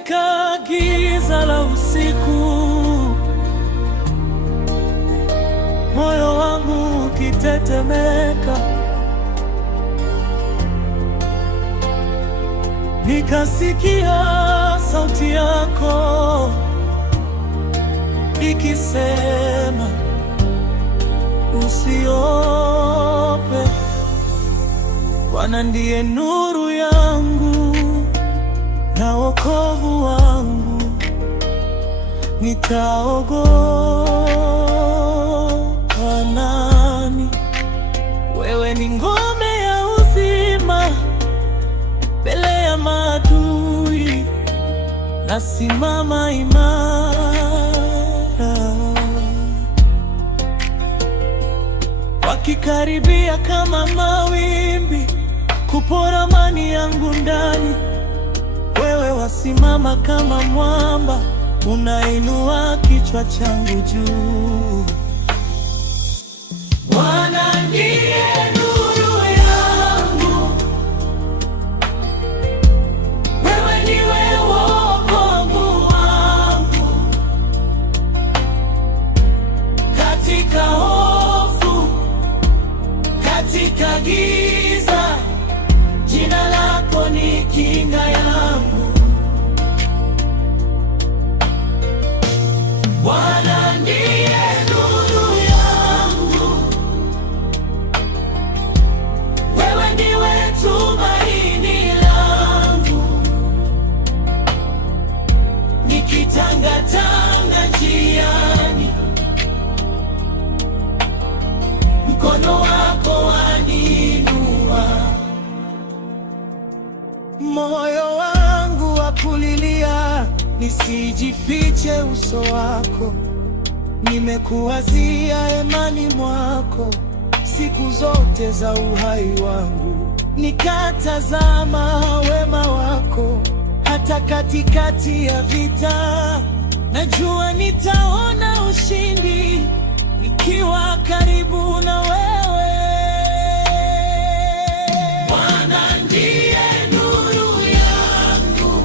katika giza la usiku, moyo wangu ukitetemeka, nikasikia sauti yako ikisema, usiogope, Bwana ndiye nuru yangu na wokovu wangu, nitaogopa nani? Wewe ni ngome ya uzima, mbele ya maadui nasimama imara. Wakikaribia kama mawimbi kupora amani yangu ndani, wewe wasimama kama mwamba, unainua kichwa changu juu. Bwana ndiye nuru yangu, wewe ndiwe wokovu wangu. Katika hofu, katika giza, jina lako ni kinga yangu. Bwana ndiye nuru yangu, wewe ndiwe tumaini langu. Nikitangatanga njiani, mkono wako waninua. Moyo wangu wakulilia, nisijifiche uso wako. Nimekuwazia hemani mwako siku zote za uhai wangu, nikatazama wema wako hata katikati ya vita. Najua nitaona ushindi nikiwa karibu na wewe. Bwana ndiye nuru yangu,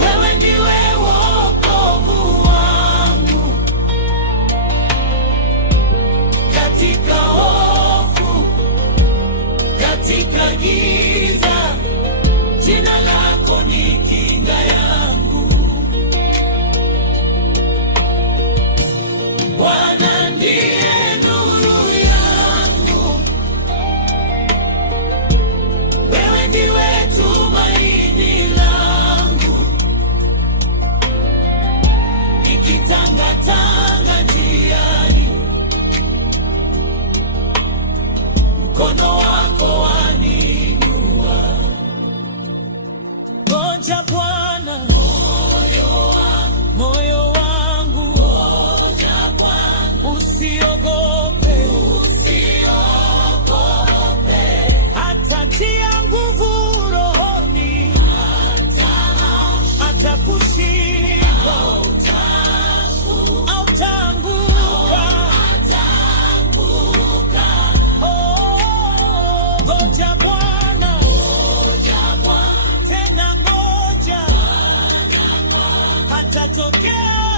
wewe ndiwe wokovu wangu. Katika hofu, katika giza, jina lako ni kinga yangu. Bwana ndiye nuru yangu, wewe ndiwe tumaini langu. Nikitangatanga njiani, mkono wako waninua. Ngoja Bwana, moyo wangu, ngoja Bwana, usiogope, atatia nguvu rohoni, atakushika, hautaanguka. Ngoja Bwana, tena ngoja, hatatokea